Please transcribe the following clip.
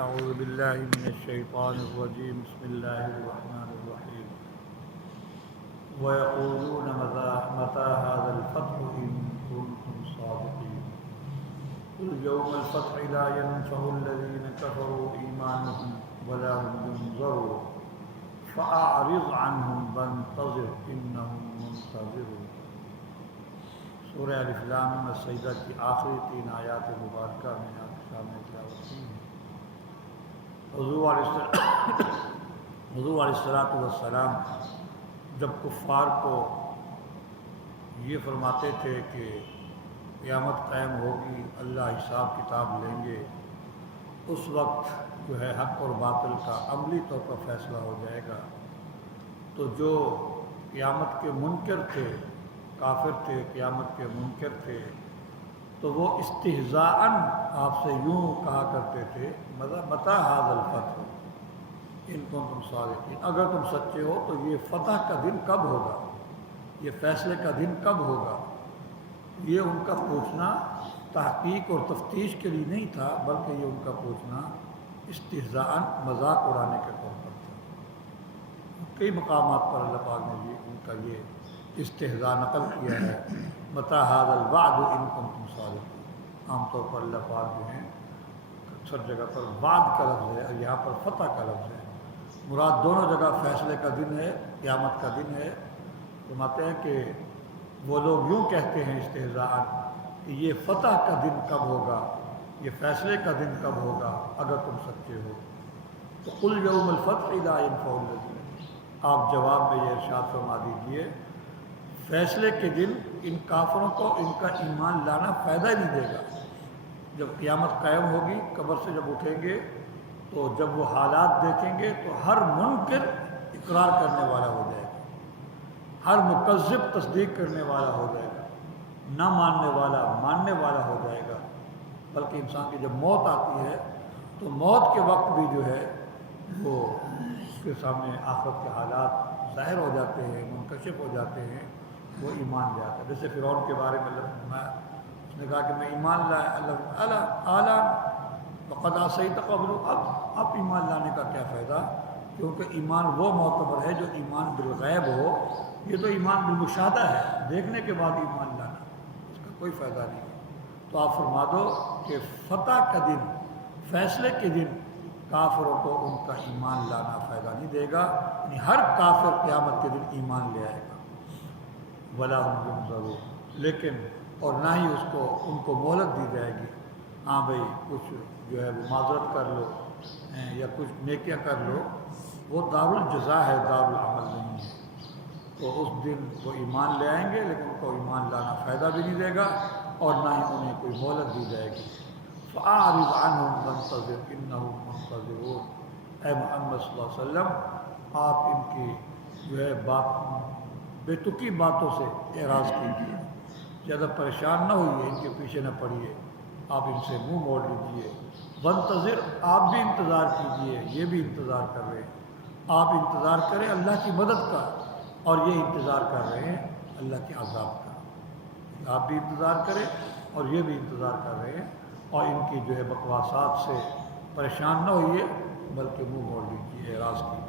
أعوذ بالله من الشيطان الرجيم بسم الله الرحمن الرحيم ويقولون متى هذا الفتح إن كنتم صادقين قل يوم الفتح لا ينفع الذين كفروا إيمانهم ولا هم ينظرون فأعرض عنهم وانتظر إنهم منتظرون۔ سورہ الف لام میم السجدہ کی آخری 3 آیات مبارکہ میں آپ کے سامنے تلاوت کی ہیں۔ حضور علیہ السلام جب کفار کو یہ فرماتے تھے کہ قیامت قائم ہوگی، اللہ حساب کتاب لیں گے، اس وقت جو ہے حق اور باطل کا عملی طور پر فیصلہ ہو جائے گا، تو جو قیامت کے منکر تھے، کافر تھے، قیامت کے منکر تھے، تو وہ استہزاءً آپ سے یوں کہا کرتے تھے متی ھذا الفتح ان کنتم صادقین، اگر تم سچے ہو تو یہ فتح کا دن کب ہوگا، یہ فیصلے کا دن کب ہوگا۔ یہ ان کا پوچھنا تحقیق اور تفتیش کے لیے نہیں تھا، بلکہ یہ ان کا پوچھنا استہزاءً مذاق اڑانے کے طور پر تھا۔ کئی مقامات پر اللہ پاک نے ان کا یہ استہزاء نقل کیا ہے، متی ھذا الوعد ان کنتم صادقین۔ عام طور پر اللہ پاک جو ہیں اکثر جگہ پر وعد کا لفظ ہے اور یہاں پر فتح کا لفظ ہے، مراد دونوں جگہ فیصلے کا دن ہے، قیامت کا دن ہے۔ فرماتے ہیں کہ وہ لوگ یوں کہتے ہیں استہزاءً کہ یہ فتح کا دن کب ہوگا، یہ فیصلے کا دن کب ہوگا اگر تم سچے ہو۔ تو قل یوم الفتح لا ينفع الذین، آپ جواب میں یہ ارشاد فرما دیجئے فیصلے کے دن ان کافروں کو ان کا ایمان لانا فائدہ ہی نہیں دے گا۔ جب قیامت قائم ہوگی، قبر سے جب اٹھیں گے تو جب وہ حالات دیکھیں گے تو ہر منکر اقرار کرنے والا ہو جائے گا، ہر مکذب تصدیق کرنے والا ہو جائے گا، نہ ماننے والا ماننے والا ہو جائے گا۔ بلکہ انسان کی جب موت آتی ہے تو موت کے وقت بھی جو ہے وہ اس کے سامنے آخرت کے حالات ظاہر ہو جاتے ہیں، منکشف ہو جاتے ہیں، وہ ایمان لے آتا ہے۔ جیسے فرعون کے بارے میں اللہ نے فرمایا، اس نے کہا کہ میں ایمان لایا، اللہ اعلیٰ وقد عصیت قبل، اب ایمان لانے کا کیا فائدہ، کیونکہ ایمان وہ معتبر ہے جو ایمان بالغیب ہو، یہ تو ایمان بالمشاہدہ ہے، دیکھنے کے بعد ایمان لانا، اس کا کوئی فائدہ نہیں ہے۔ تو آپ فرما دو کہ فتح کا دن، فیصلے کے دن کافروں کو ان کا ایمان لانا فائدہ نہیں دے گا، یعنی ہر کافر قیامت کے دن ایمان لے آئے گا، ولا هم ينظرون، لیکن اور نہ ہی ان کو مہلت دی جائے گی، ہاں بھائی کچھ جو ہے وہ معذرت کر لو یا کچھ نیکیاں کر لو، وہ دار الجزا ہے، دار العمل نہیں ہے۔ تو اس دن وہ ایمان لے آئیں گے لیکن ان کو ایمان لانا فائدہ بھی نہیں دے گا اور نہ ہی انہیں کوئی مہلت دی جائے گی۔ فَأَعْرِضْ عَنْهُمْ وَانتَظِرْ إِنَّهُمْ مُنتَظِرُونَ، اے محمد صلی اللہ علیہ وسلم آپ ان کی جو ہے بے تکی باتوں سے اعراض کیجیے، زیادہ پریشان نہ ہوئیے، ان کے پیچھے نہ پڑیے، آپ ان سے منہ موڑ لیجیے۔ وانتظر، آپ بھی انتظار کیجیے، یہ بھی انتظار کر رہے ہیں، آپ انتظار کریں اللہ کی مدد کا اور یہ انتظار کر رہے ہیں اللہ کے عذاب کا۔ آپ بھی انتظار کریں اور یہ بھی انتظار کر رہے ہیں، اور ان کی جو ہے بکواسات سے پریشان نہ ہوئیے بلکہ منہ موڑ لیجیے، اعراض کیجیے۔